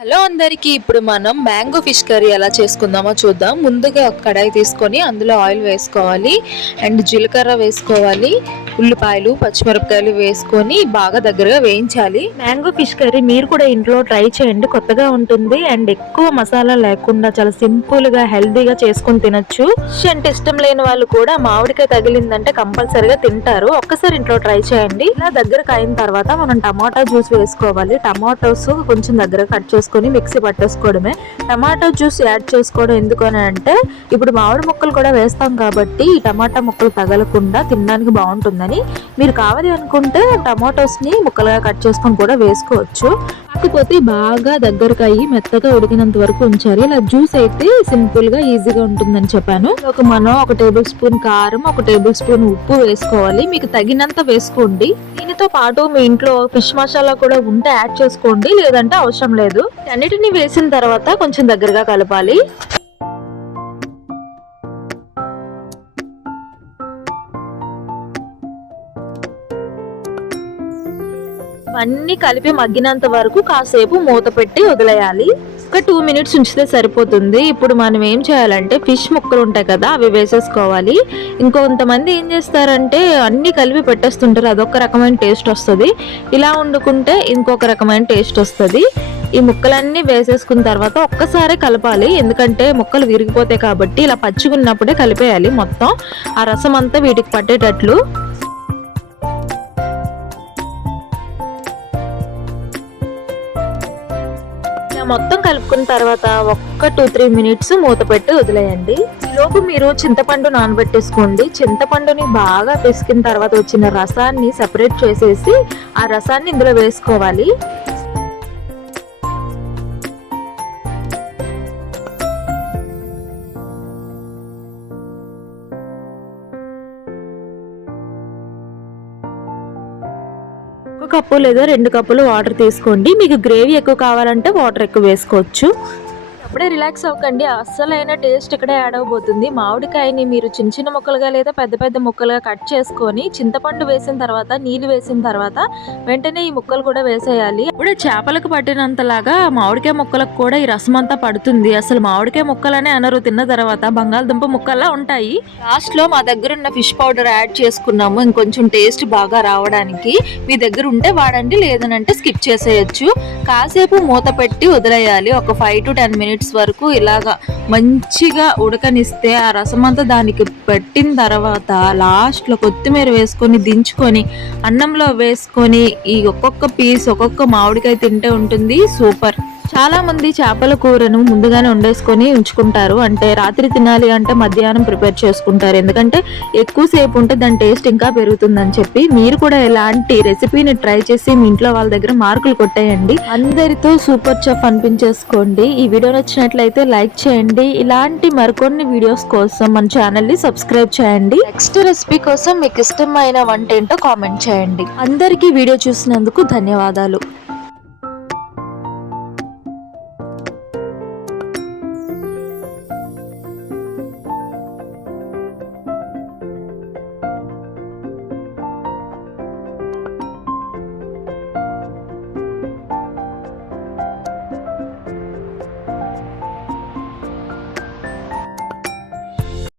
Hello అందరికీ, ఇప్పుడు మనం మ్యాంగో ఫిష్ కర్రీ ఎలా చేసుకుందామో చూద్దాం. ముందుగా ఒక కడాయి తీసుకొని అందులో ఆయిల్ వేసుకోవాలి అండ్ జీలకర్ర వేసుకోవాలి, ఉల్లిపాయలు పచ్చిమిరపకాయలు వేసుకొని బాగా దగ్గరగా వేయించాలి. మ్యాంగో ఫిష్ కర్రీ మీరు కూడా ఇంట్లో ట్రై చేయండి, కొత్తగా ఉంటుంది అండ్ ఎక్కువ మసాలా లేకుండా చాలా సింపుల్ గా హెల్దీగా చేసుకొని తినొచ్చు. ఫిష్ అంటే ఇష్టం లేని వాళ్ళు కూడా మామిడికాయ తగిలిందంటే కంపల్సరిగా తింటారు. ఒక్కసారి ఇంట్లో ట్రై చేయండి. ఇలా దగ్గరకు అయిన తర్వాత మనం టమాటా జ్యూస్ వేసుకోవాలి. టమాటోస్ కొంచెం దగ్గర కట్ చేసుకొని మిక్సీ పట్టేసుకోవడమే. టమాటో జ్యూస్ యాడ్ చేసుకోవడం ఎందుకని అంటే ఇప్పుడు మామిడి ముక్కలు కూడా వేస్తాం కాబట్టి ఈ టమాటా ముక్కలు తగలకుండా తినడానికి బాగుంటుందని. మీరు కావాలి అనుకుంటే టమాటోస్ ని ముక్కలుగా కట్ చేసుకొని కూడా వేసుకోవచ్చు. కాకపోతే బాగా దగ్గరకు అయ్యి మెత్తగా ఉడికినంత వరకు ఉంచాలి. ఇలా జ్యూస్ అయితే సింపుల్ గా ఈజీగా ఉంటుందని చెప్పాను. మనం 1 టేబుల్ స్పూన్ కారం, 1 టేబుల్ స్పూన్ ఉప్పు వేసుకోవాలి. మీకు తగినంత వేసుకోండి. దీనితో పాటు మీ ఇంట్లో ఫిష్ మసాలా కూడా ఉంటే యాడ్ చేసుకోండి, లేదంటే అవసరం లేదు. అన్నిటిని వేసిన తర్వాత కొంచెం దగ్గరగా కలపాలి. అన్ని కలిపి మగ్గినంత వరకు కాసేపు మూత పెట్టి వదిలేయాలి. ఒక 2 మినిట్స్ ఉంచితే సరిపోతుంది. ఇప్పుడు మనం ఏం చేయాలంటే ఫిష్ ముక్కలు ఉంటాయి కదా, అవి వేసేసుకోవాలి. ఇంకొంతమంది ఏం చేస్తారంటే అన్ని కలిపి పెట్టేస్తుంటారు, అదొక రకమైన టేస్ట్ వస్తుంది. ఇలా వండుకుంటే ఇంకొక రకమైన టేస్ట్ వస్తుంది. ఈ ముక్కలన్నీ వేసేసుకున్న తర్వాత ఒక్కసారి కలపాలి, ఎందుకంటే ముక్కలు విరిగిపోతాయి కాబట్టి ఇలా పచ్చిగున్నప్పుడే కలిపేయాలి మొత్తం, ఆ రసం అంతా వీటికి పట్టేటట్లు. మొత్తం కలుపుకున్న తర్వాత ఒక్క 2-3 మినిట్స్ మూత పెట్టి వదిలేయండి. ఈలోపు మీరు చింతపండు నానబెట్టేసుకోండి. చింతపండుని బాగా పిసికిన తర్వాత వచ్చిన రసాన్ని సెపరేట్ చేసేసి ఆ రసాన్ని ఇందులో వేసుకోవాలి. కప్పు లేదా 2 కప్పులు వాటర్ తీసుకోండి. మీకు గ్రేవీ ఎక్కువ కావాలంటే వాటర్ ఎక్కువ వేసుకోవచ్చు. అప్పుడే రిలాక్స్ అవ్వకండి, అస్సలైన టేస్ట్ ఇక్కడే యాడ్ అవబోతుంది. మామిడికాయని మీరు చిన్న చిన్న ముక్కలుగా లేదా పెద్ద పెద్ద ముక్కలుగా కట్ చేసుకొని చింతపండు వేసిన తర్వాత నీళ్ళు వేసిన తర్వాత వెంటనే ఈ ముక్కలు కూడా వేసేయాలి. అప్పుడే చేపలకు పట్టినంతలాగా మామిడికాయ ముక్కలకు కూడా ఈ రసం అంతా పడుతుంది. అసలు మామిడికాయ ముక్కలనే అనరు, తిన్న తర్వాత బంగాళదుంప ముక్కల్లా ఉంటాయి. లాస్ట్ లో మా దగ్గర ఉన్న ఫిష్ పౌడర్ యాడ్ చేసుకున్నాము, ఇంకొంచెం టేస్ట్ బాగా రావడానికి. మీ దగ్గర ఉంటే వాడండి, లేదనంటే స్కిప్ చేసేయచ్చు. కాసేపు మూత పెట్టి వదిలేయాలి. ఒక 5 to 10 మినిట్స్ వరకు ఇలాగా మంచిగా ఉడకనిస్తే ఆ రసం అంతా దానికి పెట్టిన తర్వాత లాస్ట్ లో కొత్తిమీర వేసుకొని దించుకొని అన్నంలో వేసుకొని ఈ ఒక్కొక్క పీస్ ఒక్కొక్క మామిడికాయ తింటే ఉంటుంది సూపర్. చాలా మంది చేపల కూరను ముందుగానే వండేసుకొని ఉంచుకుంటారు, అంటే రాత్రి తినాలి అంటే మధ్యాహ్నం ప్రిపేర్ చేసుకుంటారు, ఎందుకంటే ఎక్కువసేపు ఉంటే దాని టేస్ట్ ఇంకా పెరుగుతుందని చెప్పి. మీరు కూడా ఇలాంటి రెసిపీని ట్రై చేసి మీ ఇంట్లో వాళ్ళ దగ్గర మార్కులు కొట్టేయండి, అందరితో సూపర్ చెఫ్ అనిపించేసుకోండి. ఈ వీడియో నచ్చినట్లయితే లైక్ చేయండి. ఇలాంటి మరికొన్ని వీడియోస్ కోసం మన ఛానల్ ని సబ్స్క్రైబ్ చేయండి. నెక్స్ట్ రెసిపీ కోసం మీకు ఇష్టమైన వంట ఏంటో కామెంట్ చేయండి. అందరికీ వీడియో చూసినందుకు ధన్యవాదాలు.